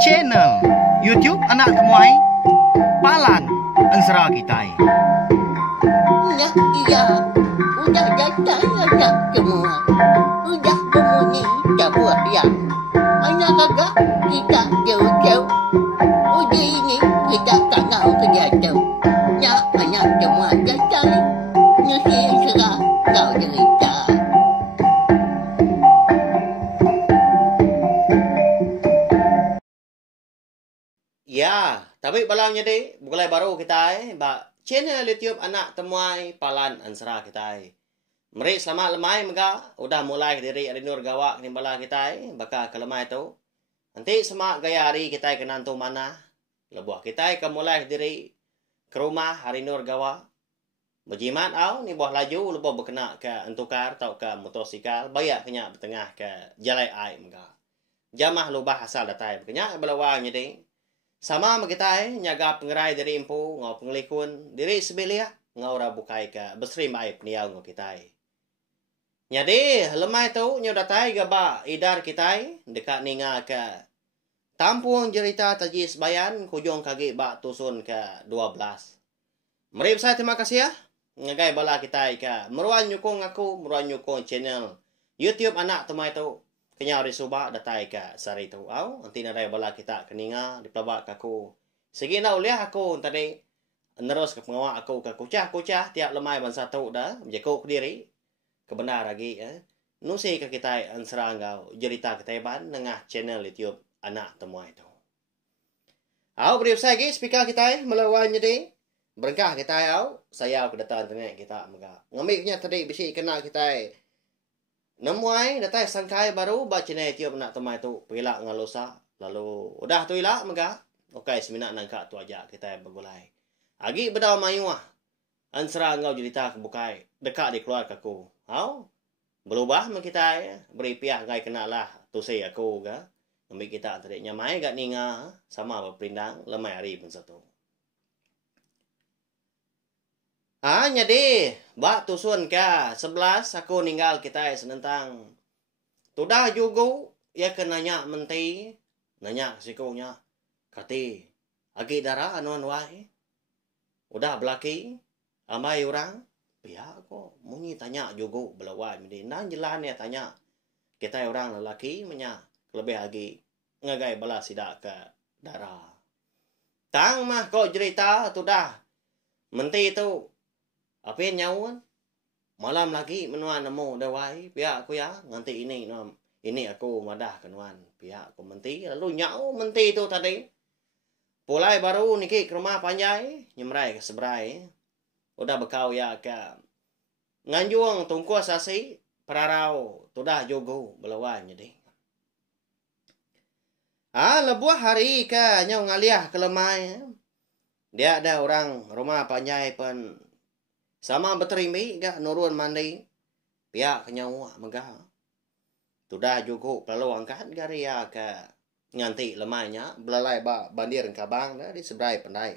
channel YouTube Anak Temuai Palan Ansara Kitai. Nah, iya, udah datang anak semua. Udah berbunyi sebuah yang anak kakak kita jauh-jauh. Uji ini kita tak tahu kejatuh. Ya, anak semua datang. Nusi serah kau cerita. Ya, tapi balangnya deh, mulai baru kita channel YouTube Anak Temuai Palan Ansara kita. Meri selamat lemai mega, udah mulai dari Arinur Gawak ni bala kita, baka kelemai tu. Nanti semak gaya hari kita ke nantu mana. Lebuah kita ke mulai dari ke rumah Arinur Gawak. Berjimat au ni buah laju lebuah berkena ke entukar atau ke motosikal, bayak kena bertengah ke jalai ai mega. Jamah lubah asal datai berkena belawangnya deh. Sama kita nyaga pengerai dari impu ngau pengelikun diri sebelia ngau ora bukai ke besri mai peniau ngau kita. Nyadi lemai tu nyu datai gaba idar kita dekat ninga ke Tampuang Jerita Tajis Bayan kujung kaki bak tusun ke 12. Mari saya terima kasih ya. Ngagai bala kita ke meruan nyukung aku, meruan nyukung channel YouTube Anak Temuai tu. Kenya ori suba datai ke sari tu au nanti nadai bala kita keninga di pelabak aku segi na uliah aku tadi nerus ke pengawak aku ke kucah tiap lemai bangsa tu dah menjaga ke diri kebenar lagi nusi ke kita ansara ngau cerita ketaiban nengah channel YouTube Anak Temuai tu au beri saya lagi speaker kita melawan jadi berkah kita au saya kedatangan internet kita mega ngamiknya tadi bisi kena kita Namuai datai sangkai baru baca YouTube Anak Temuai tu pilak ngalosa lalu udah tu ilak mega okey seminat nangka tu aja kita bergulai agi bedau mayuah ansara ngau cerita kebukai dekat di keluarga aku au berubah men kita beri piah gai kenalah tu saya aku ga ambil kita tadi nyamai gak ninga sama berpindang lemai hari pun satu jadi bak tusun ke 11 aku ninggal kita senentang. Tudah juga ya ke nanya menti, nanya sikunya. Kati, agi darah anuan wae. Udah belaki, amai orang. Ya kok munyi tanya juga belawan. Nan jelan ya tanya. Kita orang lelaki menya lebih lagi ngagai bala sidak ke darah. Tang mah kok cerita tudah. Menti itu apa nyauan malam lagi menuan nemu dawai pihak aku ya nanti ini aku madah kenuan pihak aku menti lalu nyau menti itu tadi pulai baru niki ke rumah panjai nyemrai ke sebrai udah bekau ya ke nganjuang tungku sasi perarau tudah jogo belawan jadi lebuah hari ke nyau ngaliah ke lemai dia ada orang rumah panjai pun sama berterima gak nurun mandi pihak kenyawa megah sudah cukup lalu angkat garia ke nganti lemahnya belalai bandir kabang dah di seberai pandai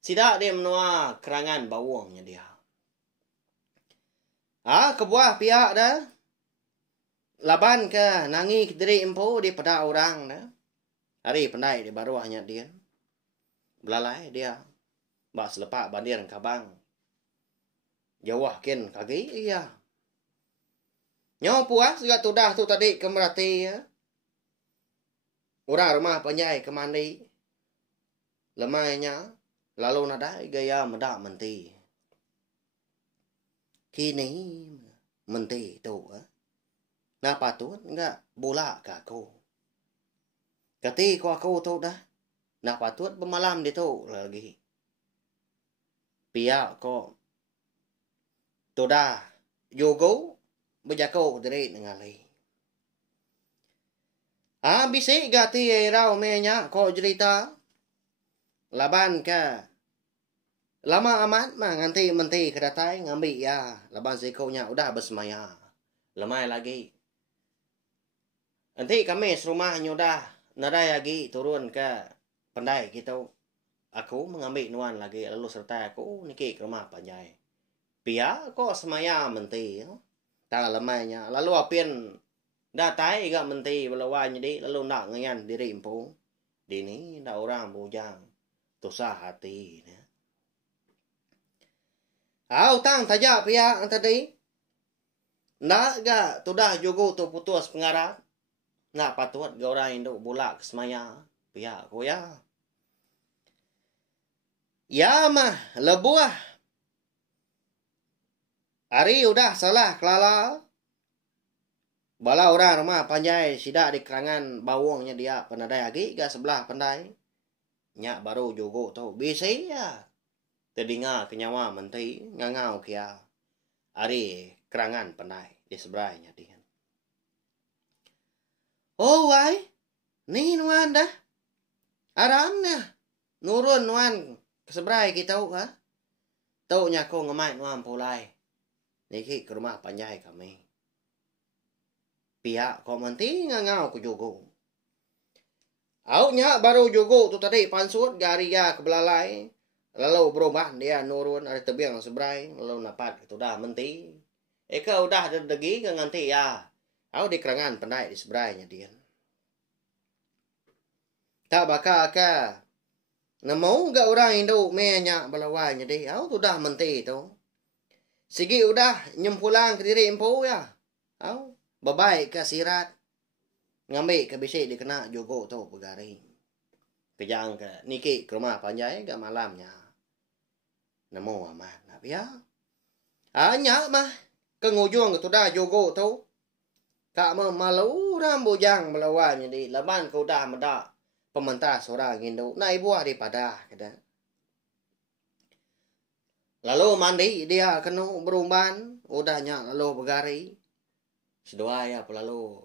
sidak dia menua kerangan bawangnya dia kebuah pihak dah laban ke nangi diri empu di pada orang dah hari pandai di baruahnya dia belalai dia bak selepak bandir kabang Jawah ken kaki iya. Nyawa puas juga tudah tu tadi kemerati ya. Orang rumah panjai kemandi. Lemainya lalu nadai gaya medak menti. Kini menti tu Napa tu enggak bola ke aku. Kati ko aku tu dah. Napa tu bermalam di tu lagi. Pia ko Toda yogo berjako dari nengali. Bisik gati rau menya ko cerita laban ke lama amat mah nganti menti kedatai ngambil ya laban sikonya udah bersemaya lemai lagi. Nanti kami serumahnya udah nadai lagi turun ke pandai gitu. Aku mengambil nuan lagi lalu serta aku niki ke rumah panjai. Pia kok semaya menti tak lemainya lalu apin Datai iga menti balawanya di lalu nak ngayan diri empu. Dini da orang bujang tusah hati. Utang taja pihak tadi. Nak ga tudah jugo tu putus pengarat. Nak patut ga orang Indo bulak kesemaya. Pihak ko ya. Ya mah lebuah. Ari udah salah kelala. Bala orang rumah panjai sidak di kerangan bawangnya dia pandai lagi ga sebelah pandai. Nyak baru jogo tau. Bisi ya. Terdinga kenyawa menti ngangau kia. Ari kerangan pandai di sebelahnya dia. Oh wai. Ni nuan dah. Aramnya. Nurun nuan keseberai kita tahu ha. Tahu nya ko ngamai nuan pulai. Niki ke rumah panjai kami. Pihak ko menti ngangau ku jogo. Nya baru jogo tu tadi pansut gari ya ke belalai. Lalu berubah dia nurun ada tebiang sebrai. Lalu napat itu dah menti. Eka udah ada degi ke nganti ya. Di kerangan pandai di seberainya dia. Tak bakal ka. Nemu ga orang Indo menya balawanya di. Tu dah menti tu. Sigi udah nyempulang ke diri empu ya. Babaik ke sirat. Ngambil ke bisik dikena jogo tu pegari. Kejang ke niki ke rumah panjai ke malamnya. Nemu aman. Ya. Nyak mah. Kengujung tu dah jogo tu. Kak memalu rambujang belawanya di. Laban ke udah medak. Pementas orang Indo. Nai buah di padah. Lalu mandi dia kena berumban. Udahnya lalu begari. Sedua ya lalu.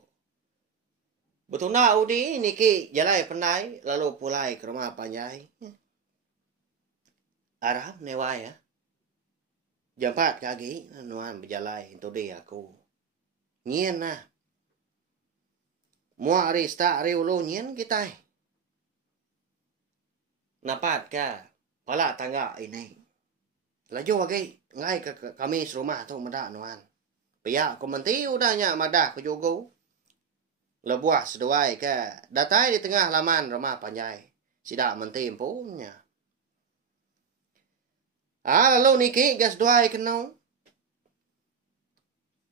Betul nak udi niki jalai pandai. Lalu pulai ke rumah panjai. Arab newa ya. Jam 4 kaki. Nuan berjalai. Itu dia aku. Nyen lah. Mua arista ariulo nyen kita. Napat ka. Pala tangga ini. Laju lagi. Ngai ke kami serumah tu medak nuan. Pihak komenti udahnya madah ke jogo. Lebuah seduai ke. Datai di tengah laman rumah panjai. Sidak menti empunya. Lalu niki gas duai kenau.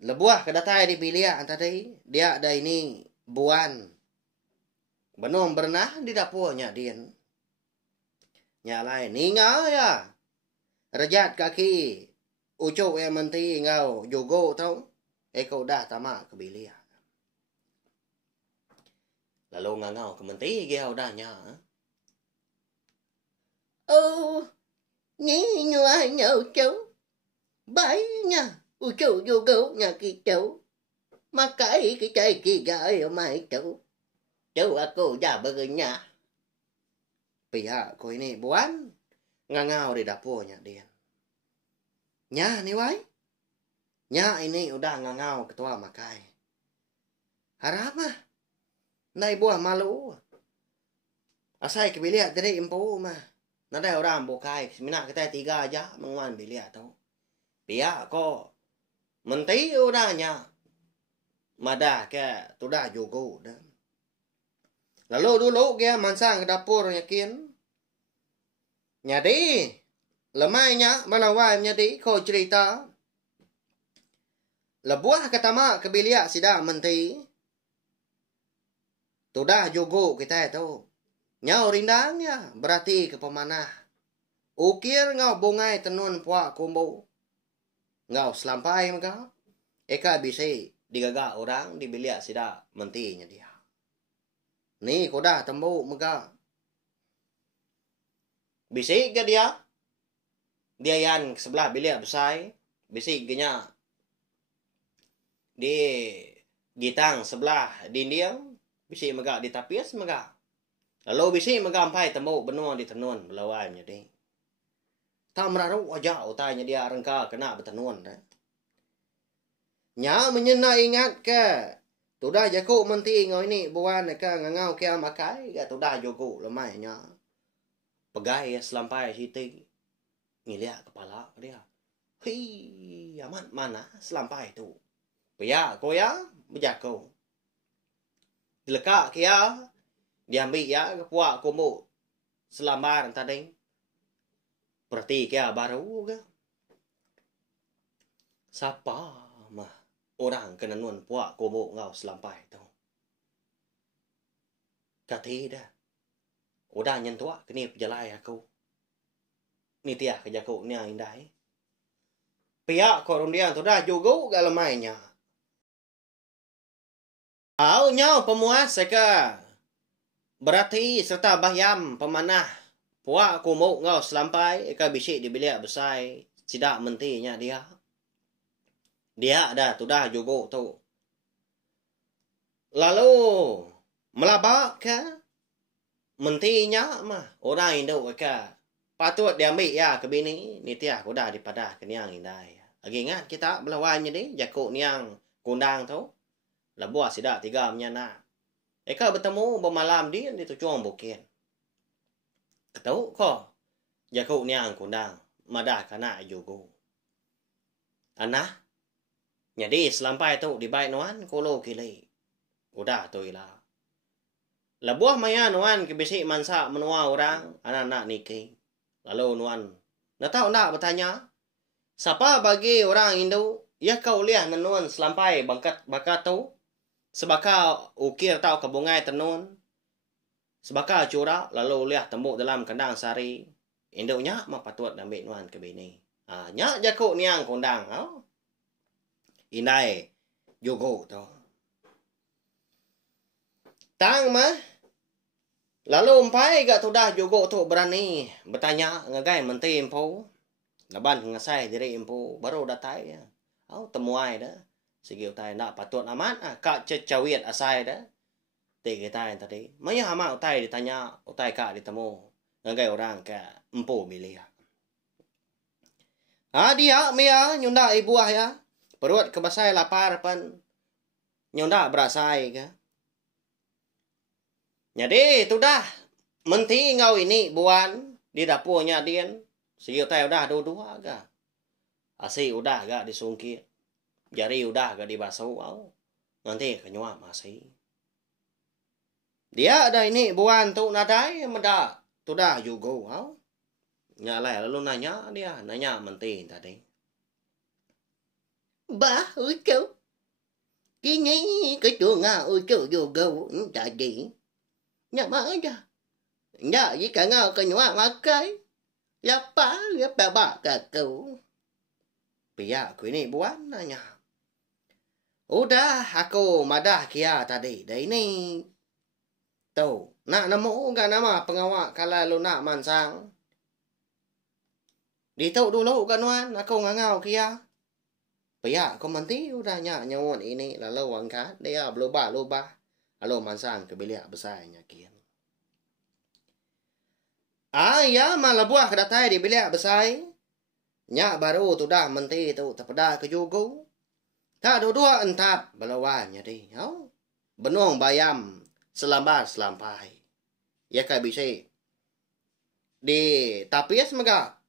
Lebuah ke datai di bilik tadi. Dia ada ini buan. Benom berenah di dapurnya dia. Nyalai ninga ya. Rejat kaki. Ucuk yang menti ngau jogo tau. Eko dah tamak ke bilik. Lalu ngangau ke menti dia udahnya. Ni nhua nhau cháu. Bái nha. Cháu vô gấu nhà kia cháu. Mà cái trái kia gái ở mày cháu. Cháu aku dah berenya. Pihak ko ini buan. Ngangau di dapurnya dia. Nya ni wai. Nya ini udah ngangau ketua makai. Harap mah. Nai buah malu. Asai ke bilik dari empu mah. Nadai orang bukai. Mina kita 3 aja menguan bilik tau. Pihak ko. Menti udahnya. Madah ke tudah jogo dah. Lalu dulu dia mansang ke dapur yakin. Nyadi. Lemainya malawai nyadi ko cerita. Lebuah ketama ke bilik sidang menti. Tudah jogo kita itu. Nyau rindangnya berarti ke pemanah. Ukir ngau bungai tenun puak kumbu. Ngau selampai maka. Eka bisa digagak orang di bilik sida mentinya dia. Ni kodah tembu maka. Bisik ke dia. Dia yang sebelah bilik besar. Bisik genya. Di gitang sebelah dinding. Bisik megak di tapis megak. Lalu bisik megak ampai tembuk benua di tenun belawai jadi. Tak meraru wajah utanya dia rengka kena bertenun dah. Nya menyena ingat ke. Tudah jaku menti ngau ini buan ke ngangau ke makai ke tudah jogo lemainya. Pegai selampai siti. Ngiliak kepala dia. Hi, amat mana selampai tu. Pia ko ya berjaku. Dilekak kia, diambil ya ke puak kumu selambar tadi. Berarti kia baru ke? Siapa mah orang kena nun puak kumu ngau selampai tu. Kati dah. Udah nyentuak kini pejalai aku. Ni tiah kerja aku ni yang indai. Pihak korundian tu dah juga galamainya. Au nyau pemuas seka. Berarti serta bayam pemanah. Puak kumu ngau selampai. Eka bisik di bilik besai. Sidak mentinya dia. Dia dah tu dah juga tu. Lalu melabak ke? Mentinya mah. Orang Indo ke? Patut diambil ya ke bini. Ni tiah ku dah dipadah ke niang indai. Lagi ingat kita belawannya ni. Jakuk niang kundang tu. Labuah sidak tiga menyana. Eka bertemu bermalam dia di tujuan bukit. Ketau ko. Jakuk niang kundang. Madah kana juga. Anah. Jadi selampai tu di baik nuan kolo kili. Udah tu ilah. Labuah maya nuan kebisik mansa menua orang. Anak-anak niki. Lalu nuan. Nak tahu nak bertanya. Siapa bagi orang Indo. Ya kau lihat nuan selampai bakat tu. Sebaka ukir tau kebungai tenun. Sebaka curah. Lalu lihat tembuk dalam kandang sari. Indo nyak mah patut ambil nuan ke bini. Nyak jakuk niang kundang. Indai. Jogo tu. Tang mah. Lalu umpai gak tu dah jogo tu berani. Bertanya ngagai menti impu. Laban ngasai diri impu. Baru datai ya. Temuai dah. Sige utai nak patut amat. Kak cecawit asai dah. Tiga utai tadi. Maya amat utai ditanya. Utai kak ditemu. Ngagai orang ke empu milih. Dia Mia nyunda ibu ya. Perut kebasai lapar pan. Nyunda berasai ke. Jadi tu dah. Menti ngau ini buan. Di dapurnya Dian. Sige utai udah dua-dua ke. Asi udah gak disungkit. Jari udah gak dibasuh. Nanti kenyuap masih. Dia ada ini buan tu nadai. Meda. Tu dah juga. Nyalai lalu nanya dia. Nanya menti tadi. Ba kau. Kini ketunga ucu juga tadi. Nyak mana? Nyak jika ngau kenyuap makai. Lapa ba kau. Pihak aku ini buan nanya. Udah aku madah kia tadi. Dah ini. Tuh. Nak nemu gak nama pengawak kalau lu nak mansang. Ditau dulu kan nuan. Aku ngangau kia. Pihak aku menti udah nyak nyawon ini. Lalu angkat. Dia berubah-ubah. Lalu mansang ke bilik besarnya kia. Ya malah buah kedatai di bilik besar. Nyak baru tu dah menti tu terpedah ke jugu. Tak dua-dua entap belawannya di. Benung bayam selambar-selampai. Ya kai bisa. Di tapias megak.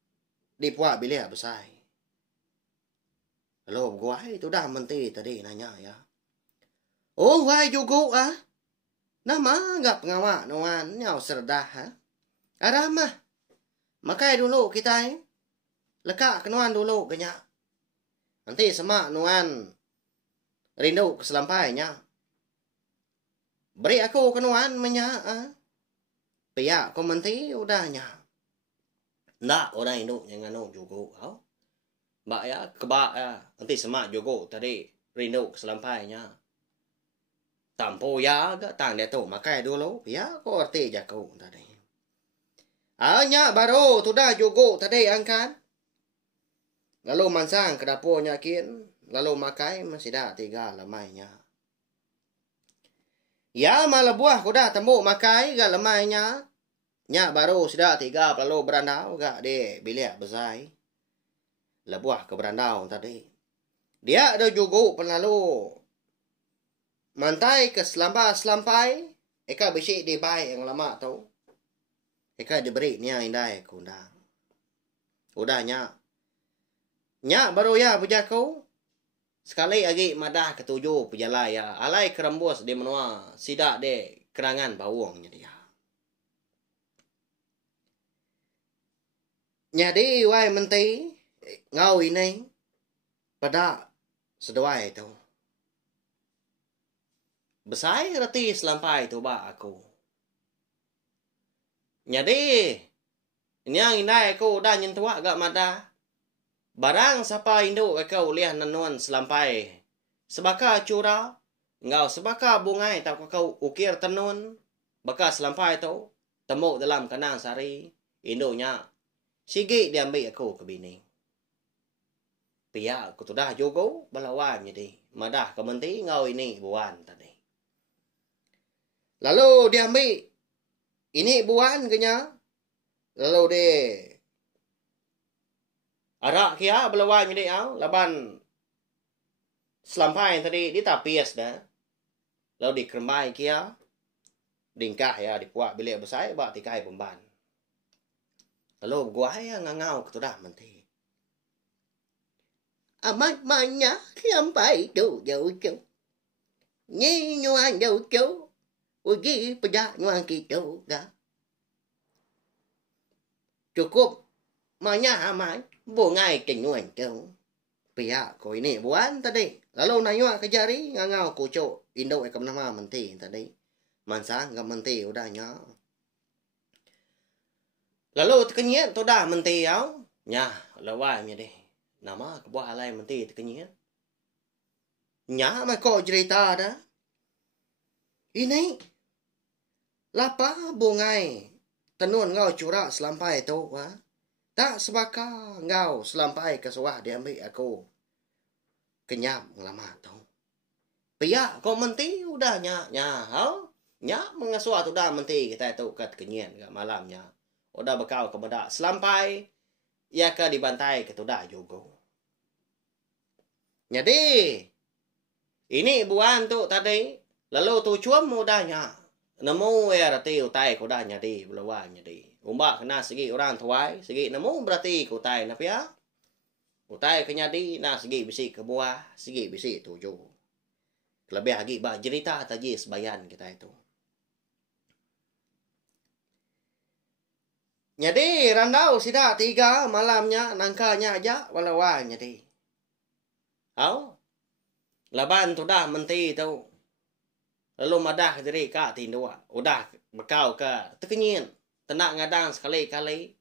Di puak bilik besar. Lalu gua tu dah menti tadi nanya ya. Wai jugu Nama enggak pengawak nuan nyau serdah Ada mah. Makai dulu kita lekak kenuan dulu kenyak. Nanti semak nuan rindu keselampainya. Beri aku kenuan menyak. Pihak aku menti udahnya. Ndak orang Indo yang nganu juga. Mbak ya kebak ya. Nanti semak juga tadi rindu keselampainya. Tampo ya agak tang dia tu makai dulu. Pihak aku arti jago tadi. Nyak baru tu dah juga tadi angkat. Lalu mansang ke dapur nyakin. Lalu makai masih dah tiga lemainya. Ya malah buah ku dah tembuk makai gak lemainya. Nyak baru sudah tiga lalu berandau gak di bilik besar. Lebuah ke berandau tadi. Dia ada juga penalu. Mantai ke selampai. Eka bisik di baik yang lama tu. Eka diberi ni yang indai kundang. Udah nyak. Nyak baru ya puja kau. Sekali lagi madah ketujuh pejalaya. Alai kerembus di menua. Sidak de kerangan bawangnya dia. Jadi wai menti. Ngau ini. Pada seduai tu. Besai reti selampai tu ba aku. Jadi. Ini yang inai aku dah nyentuak gak madah. Barang siapa induk kau lihat nanuan selampai. Sebaka cura. Ngau sebaka bungai tak kau ukir tenun. Baka selampai tu. Temuk dalam kanang sari. Induknya. Sige diambil aku ke bini. Pihak aku tu dah jogo. Balawan jadi. Madah kementi ngau ini buan tadi. Lalu diambil. Ini buan kenya. Lalu dia. Arak kia belawai jadi au laban selampai tadi di tapias dah. Lalu di kermai kia dingkah ya dipuak bilik besar ba tikai pemban. Lalu gua ya ngangau ketu dah menti. Amat banyak sampai tu jauh jauh. Nyi nyuan jauh jauh. Uji pedak nyuan kita dah. Cukup banyak amat. Bungai kenyuan tu. Pihak ko ini buan tadi. Lalu nanya kejari ngangau kucuk. Indo ekam nama menti tadi. Mansa ngam menti udahnya. Lalu terkenyat tu dah menti au. Nya, lawainya deh. Nama kebuah alai menti terkenyat. Nya mah kau cerita dah. Ini. Lapa bungai. Tenun ngau curak selampai tu wah. Tak sebaka ngau selampai ke sawah diambil aku. Kenyap ngelama tu. Pihak kau menti udah nya. Nya mengasua tu dah menti kita tu kat kenyan ke malamnya. Udah bekau ke bedak selampai. Ya ke dibantai ke tu dah jogo. Jadi. Ini buan tu tadi. Lalu tu cuam mudahnya. Nemu ya rati utai ku dah nyadi. Belawan nyadi. Umbak kena segi orang tuai, segi nemu berarti kutai na pia. Kutai kenyadi na segi bisi ke buah, segi bisi tujuh. Lebih lagi ba cerita taji sebayan kita itu. Jadi randau sida tiga malamnya nangkanya aja walawan jadi. Au. Laban tu dah menti tu. Lalu madah diri ka tindua. Udah bekau ke tekenyin. Tenak ngadang sekali-kali.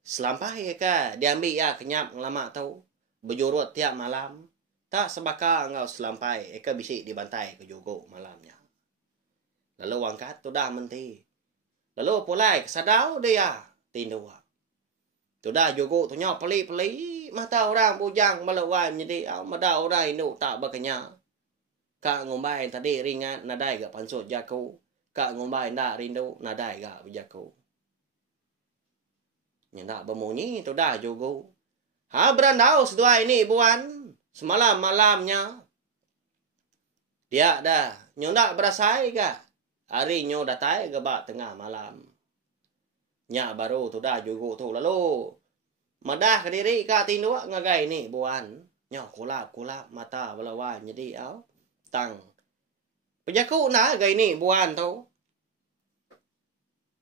Selampai ke diambil ya kenyap ngelama tau. Berjurut tiap malam. Tak sebaka ngau selampai. Eka bisik dibantai ke jogo malamnya. Lalu angkat tu dah menti. Lalu pulai kesadau dia. Tindua. Tu dah jogo tu nyau peli-peli. Mata orang bujang melawai menjadi. Mada orang induk tak berkenya. Kak ngombai tadi ringan nadai gak pansut jaku. Kak ngombai ndak rindu nadai gak berjaku. Nyendak bemunyi tu dah jogo. Ha berandau sedua ini buan. Semalam malamnya. Dia dah. Nyendak berasai ke. Hari nyo datai ke bak tengah malam. Nyak baru tu dah jogo tu. Lalu. Madah ke diri ka tinduk ngagai ni buan. Nyo kulap-kulap mata belawan. Jadi au. Tang. Pejaku na gai ni buan tu.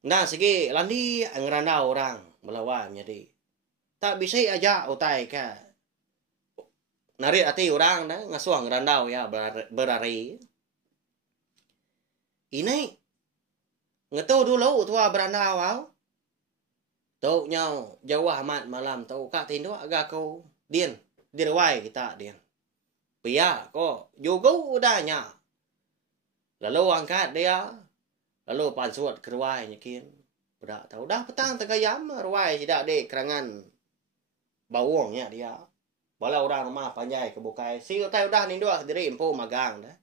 Nah segi landi ngerandau orang. Melawan jadi. Tak bisa aja utai ke. Narik hati orang dah. Ngasuang randau ya berari. Ini. Ngetu dulu tua berandau au. Tau nyau. Jauh amat malam tau. Kak tindu agak kau. Dien. Dirwai kita dien. Pia kok. Juga udahnya. Lalu angkat dia. Lalu pansuat keruai nyakin. Udah tahu dah petang tegayam ruai tidak dek kerangan bawangnya dia. Bala orang rumah panjai kebukai. Si utai udah nindua diri empu magang dah.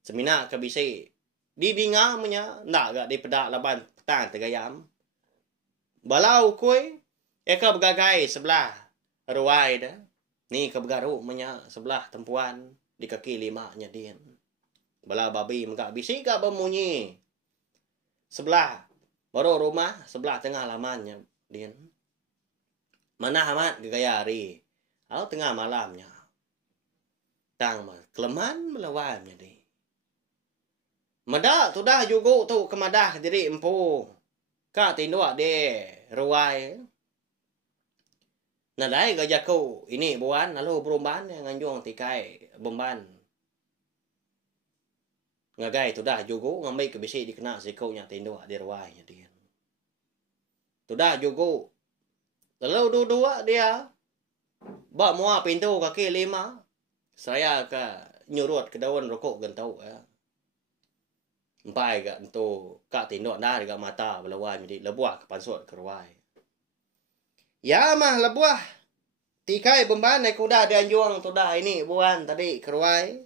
Semina ke bisi. Di dingamnya ndak gak di pedak laban petang tegayam. Balau kue eka begagai sebelah ruai dah. Ni ke begaru menya sebelah tempuan di kaki lima nya dia. Bala babi megak bisi gak bemunyi. Sebelah baru rumah sebelah tengah lamannya dia. Mana amat gaya hari. Au tengah malamnya. Tang ma kelemahan melawan jadi. Mada tu dah juga tu kemadah diri empu. Ka tindua de ruai. Nadai gajah kau ini buan lalu berumban yang anjung tikai bomban. Ngagai tu dah juga ngambil ke bisi dikena si kau nya tindua di ruai jadi. Tu dah juga. Lalu dua dia ba mua pintu kaki 5. Saya ka nyurut ke daun rokok gentau ya. Empai ga ento ka tindok dah ga mata belawai jadi lebuah ke pansut ke ruai. Ya mah lebuah. Tikai bemban naik kuda dia anjuang tu dah ini buan tadi ke ruai.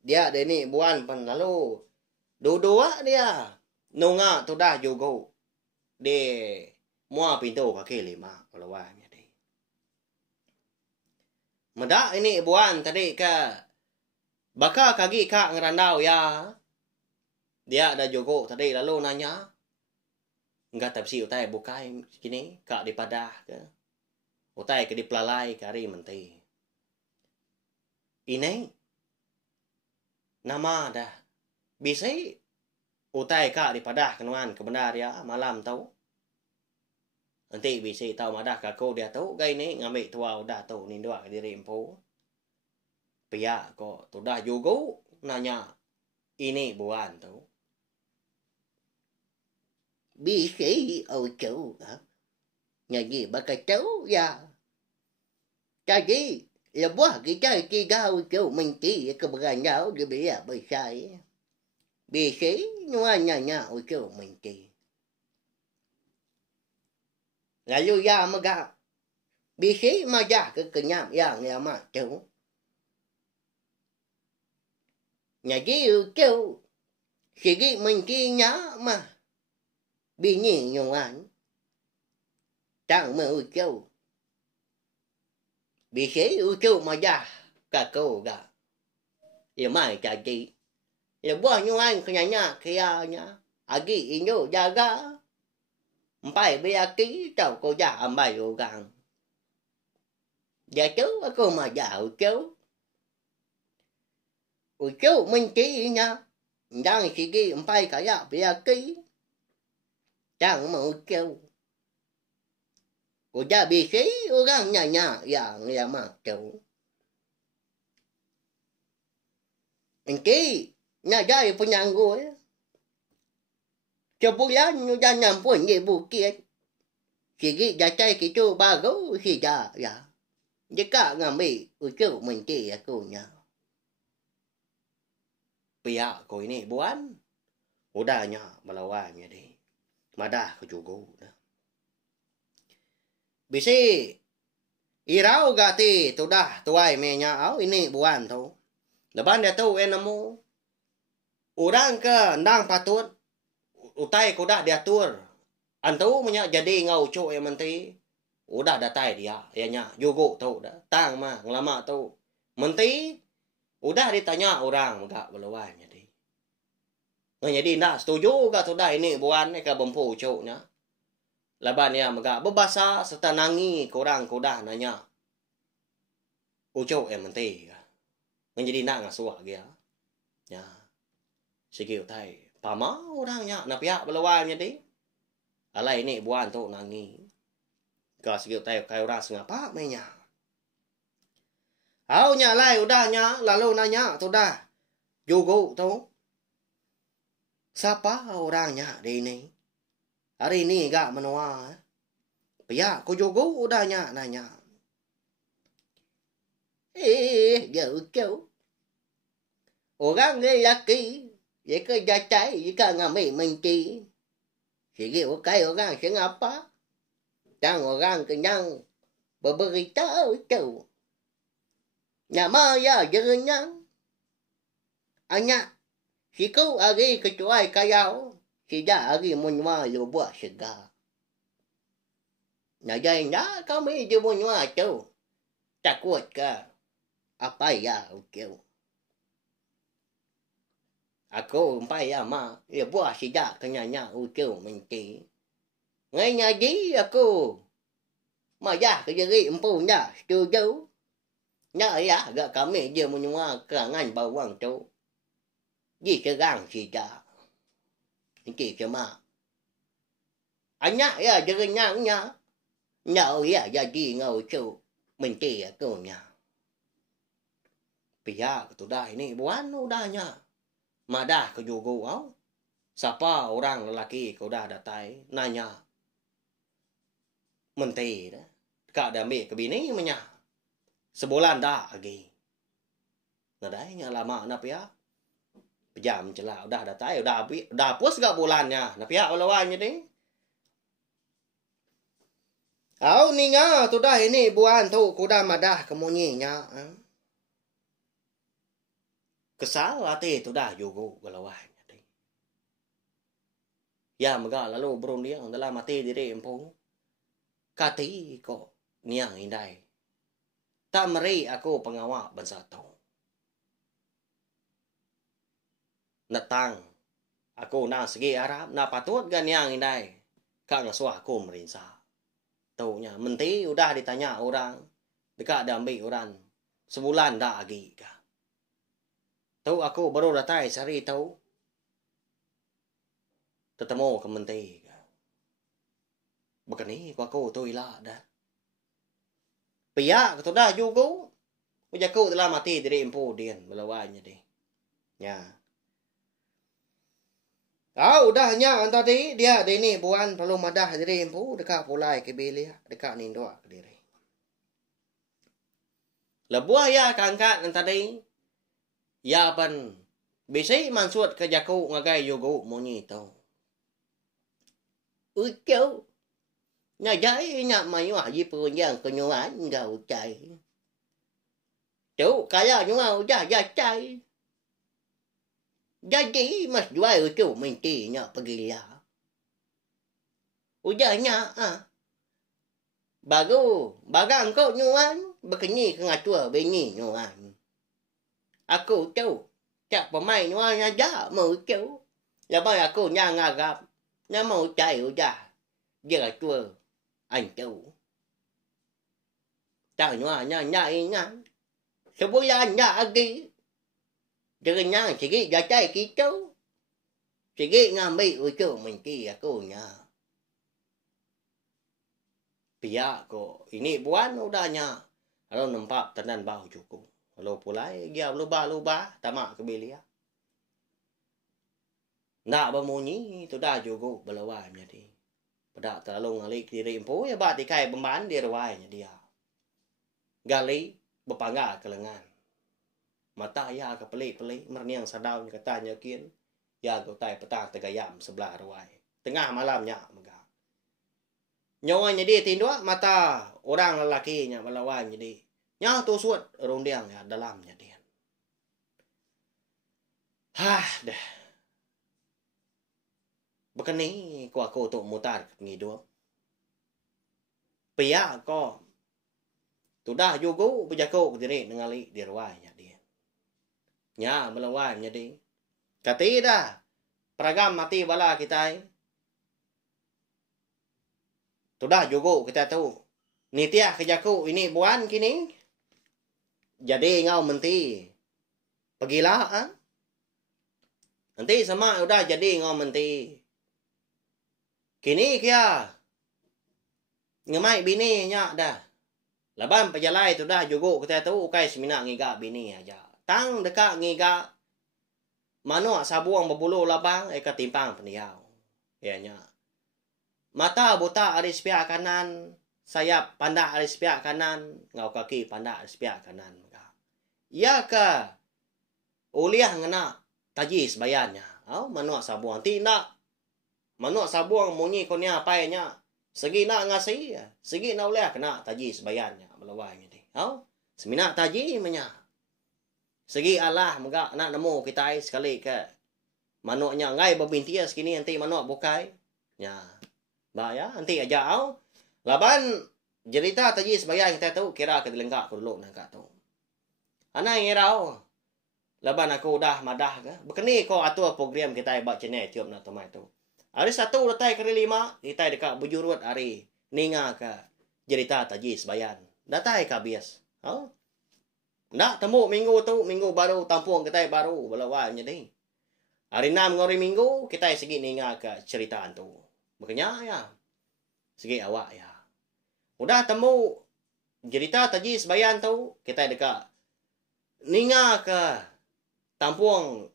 Dia ada ini buan pan lalu. Dua dia. Nunga tu dah juga. Dia mua pintu kaki 5 belawai. Mada ini buan tadi ke baka kaki kak ngerandau ya. Dia ada jogo tadi lalu nanya. Enggak tapsi utai bukai kini kak dipadah ke. Utai ke dipelalai kari menti. Ini nama dah. Bisa utai kak dipadah kenuan kebenar ya malam tahu. Nanti bisa tahu madah kakau dia tahu gay ni ngambil tua udah tahu ni dua diri empu. Pia kok tu dah juga nanya ini buan tahu. Bisa au cháu hả? Nhà gì ba cái cháu ya. Cha gì là bố cái cha kia gao cháu mình chỉ cái bữa nhau cái bị bởi sai. Bisa nhưng nhà au cháu mình chỉ. Lalu ya maga bisi maja ke kenyam yang ya ma chau nhà ji chau sigi mình ki nhá mà bi nhi nhung an chẳng mơ chau bisi u chau maja ka ko ga ya mai cha ji ya bo nhung an kenya kia nya agi inyo jaga Mpai bia ký trâu cô già mày ô gàng. Dạ chú cô mà dạ chú. Chú mình chỉ nha. Đang chỉ ghi mpai cả dạ bia ký. Chẳng mà chú. Cô già bia ký ô gàng nhà dạ mà chú. Mình ký nhà gia phụ nhàng ngồi. Cho bố giá như ra nhằm bố nhẹ bố kia. Chỉ ghi giá chay cái chú ba gấu thì dạ. Chứ cả ngà mì của chú mình chỉ là cô nhau. Bây giờ cô này bố ăn. Bố đà nhỏ mà là hoài như thế. Mà đà của chú gấu đó. Vì xí. Ý ráo gà tì tôi đà tôi ai mẹ nhà áo ini bố ăn thôi. Là ban đà tôi em nằm mô. Ủa đang cơ đang phá tuốt. Utai ko dah diatur. Antu punya jadi ngau cuk yang menti. Udah datai dia. Ya nya juga tahu dah. Tang mah ngelama tahu. Menti udah ditanya orang enggak belawan jadi. Jadi ndak setuju ga tu dah ini buan ka bempu cuknya. Laban ya enggak berbahasa serta nangi korang ko dah nanya. Ucuk yang menti. Jadi ndak ngasuak dia. Ya. Sikit utai Pama orangnya na pihak belawan jadi. Alai ni buan tu nangi. Ka sikit tay kai orang sengapa mainnya. Au nya lai udahnya lalu nanya tu dah. Juga tu. Siapa orangnya di ni? Hari ni gak menua. Pihak ku juga udahnya nanya. Jauh. Orang ni laki. Vậy cái da trái với cái ngà mì mình chi thì cái cái orang sẽ ngapa đang orang cái nhang bờ cái tớ chịu nhà mơ ya dư nhang anh nhá thì cứ ở cái chỗ ai cái áo thì ra ở cái môn hoa lúa bùa sừng gà nhà dây nhá có mấy chứ môn hoa chú ta cuột cả apa ya kêu Aku umpai ama, ya buah sida kenyanya ucil menti. Ngay nhà dí aku. Mà ya cái gì empunya setuju. Nya ya gak kami dia menyua kerangan bawang tu. Ji kerang sida. Ini cuma. Anya ya jerenya nya. Nya ya jadi ngau cu. Menti aku nya. Pihak tu dah ini buan udahnya. Madah ke jugo au. Siapa orang lelaki kau dah datai nanya. Menti dah. Kak dah ambil ke bini menya. Sebulan dah lagi. Nah dah nya lama nak pihak. Pejam celah udah datai udah hapus gak bulannya. Nah pihak lawannya ni. Au ni nga tu dah ini buan tu kuda madah kemunyinya. Kesal hati tu dah jugo galawan. Ya maga lalu berunding dalam mati diri empung. Kati ko niang indai. Tak meri aku pengawak bangsa tau. Natang aku na segi Arab na patut gan niang indai. Kak ngasuh aku merinsa. Taunya menti udah ditanya orang. Dekat dah ambil orang. Sebulan dah lagi kah. Tahu aku baru datai sehari tahu. Tetemu ke menti. Bukan ni aku tu ilah dah. Pihak tu dah juga. Ujaku telah mati diri empu dian melawannya deh. Ya. Udah nya tadi dia ini buan perlu madah diri empu dekat pulai ke bilik dekat nindoa ke diri. Lebuah ya kangkat tadi. Ya pan bisi mansud ke jaku ngagai yugo monyi tau. Ucau. Nhà giấy nhà mày hòa gì phụ nhân của nhau anh gầu chạy. Chú cái là chúng ta ra chạy. Ra gì mà doai ở chỗ mình chỉ nhà bagi là. Ủa giờ nhà bà gang có nhau anh. Bà cái nhì cái ngà chùa bên nhì nhau anh. Aku chú. Chắc bà mày nhau nhà giá mời chú. Là bà aku nhà ngà gặp. Nhà màu chạy ở ra. Giờ chùa. Anh chú. Chào nhà ý nha. Sao bố ya nhà kì. Chứ nhà chỉ ghi ra chạy kì chú. Chỉ ghi ngà mị ở chỗ mình kì cô nhà. Pihak ko. Ini buan udah nya. Kalau nampak tenan bau cukup. Kalau pulai dia luba tamak kebilia. Nak bermunyi tu dah juga belawan jadi. Pada terlalu ngalik diri empu ya bat dikai pemban dia rawainya dia. Gali berpangga ke lengan. Mata ya ke pelik-pelik merniang sadau katanya kian. Ya gotai petang tegayam sebelah rawai. Tengah malamnya mega. Nyawanya dia tindua mata orang lelakinya melawan jadi. Nya tu suat rondiang ya dalamnya dia. Dah. Bukan ni aku untuk mutar ngidup. Pihak ko. Sudah juga berjaku diri ningali di ruangnya dia. Nya melawannya dia. Kati dah. Peragam mati bala kita. Sudah juga kita tahu. Nitiah kejaku ini buan kini. Jadi ngau menti. Pergilah. Nanti sama udah jadi ngau menti. Kini kia. Ngemai bini nya dah. Laban pejalai tu dah juga kita tahu kai semina ngiga bini aja. Tang dekat ngiga. Manu sabuang berbulu labang ketimpang peniau. Ya nya. Mata buta ada sepiak kanan. Sayap pandak ada sepiak kanan. Ngau kaki pandak ada sepiak kanan. Ya ke. Uliah ngena tajis bayarnya. Manu sabuang tidak. Manuk sabuang munyi konya apainya. Segi nak ngasih. Segi nak boleh kena taji sebayarnya. Melawainya ni. Semina taji menya. Segi Allah megak nak nemu kita sekali ke. Manuknya ngai berbintia sekini nanti manuk bukai. Ya. Bahaya. Nanti aja au. Laban cerita taji sebayar kita tahu kira ke dilengkap ke dulu nak tahu. Anak ngirau. Laban aku dah madah ke. Bekeni kau atur program kita buat channel tiup nak temai tu. Hari satu letai kali 5, kita dekat bujurut hari. Ninga ke cerita taji sebayan. Datai ke bias. Ndak temu minggu tu, minggu baru tampung kita baru belawai jadi. Hari 6 ngori minggu kita segi ninga ke cerita tu. Makanya ya. Segi awak ya. Udah temu cerita taji sebayan tu kita dekat ninga ke tampung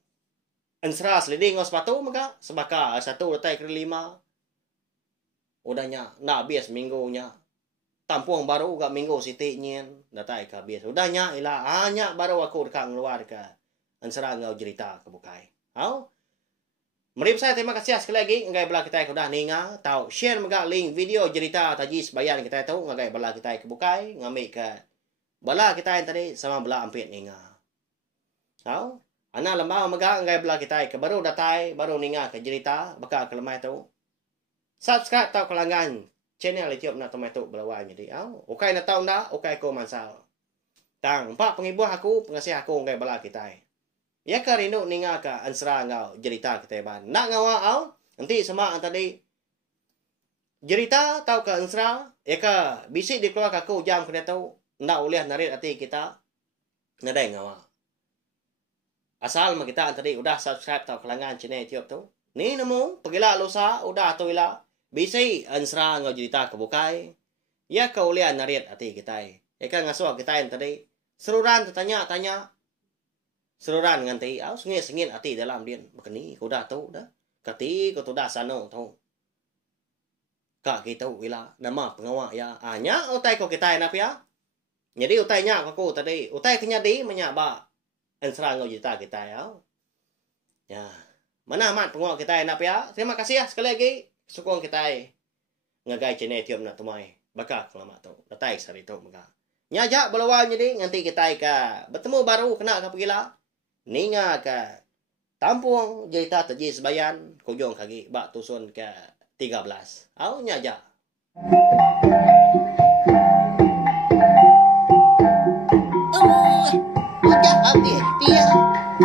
ensra seliding ngos sepatu maka sebaka satu letai ke 5. Udahnya nak bias minggunya. Tampung baru gak minggu siti nyen datai ka bias. Udahnya ila hanya baru aku dekat ngeluar ke ensra ngau cerita ke bukai. Au. Mari saya terima kasih sekali lagi ngai bala kita udah ninga tau share megak link video cerita taji sebayan kita tu ngai bala kita ke bukai ngambil ke bala kita yang tadi sama bala ampit ninga. Au. Ana lembau megak ngai bala kita ke baru datai baru ninga ke cerita bakal ke lemai tu. Subscribe tau kelanggan channel YouTube nak tomato belawai jadi. Au. Okai na tau nda, okai ko mansal. Tang pak pengibuh aku, pengasih aku ngai bala kita. Ya ka rindu ninga ka ansra ngau cerita kita ban. Nak ngawa au, nanti sama ang tadi cerita tau ka ansra, ya ka bisik di keluar aku jam kena tau, ndak ulih narit hati kita. Nadai ngawa. Asal mah kita tadi udah subscribe tau kelangan channel YouTube tu. Ni nemu pagila lusa udah tu ila. Bisik ansra ngau cerita kebukai. Ya ka ulih narit hati kita. Ya ka ngasuh kita yang tadi. Seruran tanya-tanya. Seruran nganti au sengit hati dalam dia. Begini kau dah tahu dah. Kati kau tu dah sano tahu. Kak kita ila nama pengawak ya. Anya utai kau kita nak ya. Jadi utainya aku tadi. Utai kenya di menyaba. Ansra ngau cerita kita ya. Ya. Mana amat pengawak kita nak ya. Terima kasih ya sekali lagi. Sukong kita ngagai channel YouTube nak tumai. Bakal kelama tu. Datai sari tu maka. Nyajak belawai jadi nanti kita ka bertemu baru kena ka pagila. Ninga ka tampung cerita taji sebayan kujong kaki bak tusun ke 13. Au nyajak. Udah habis dia.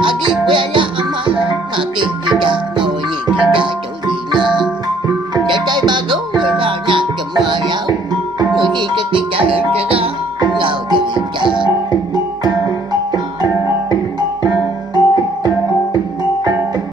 Agi banyak amal. Mati tidak mau ni tidak tulinya. Jadai baru nak cuma yau. Muni ketiga cerah. Ngau cerita.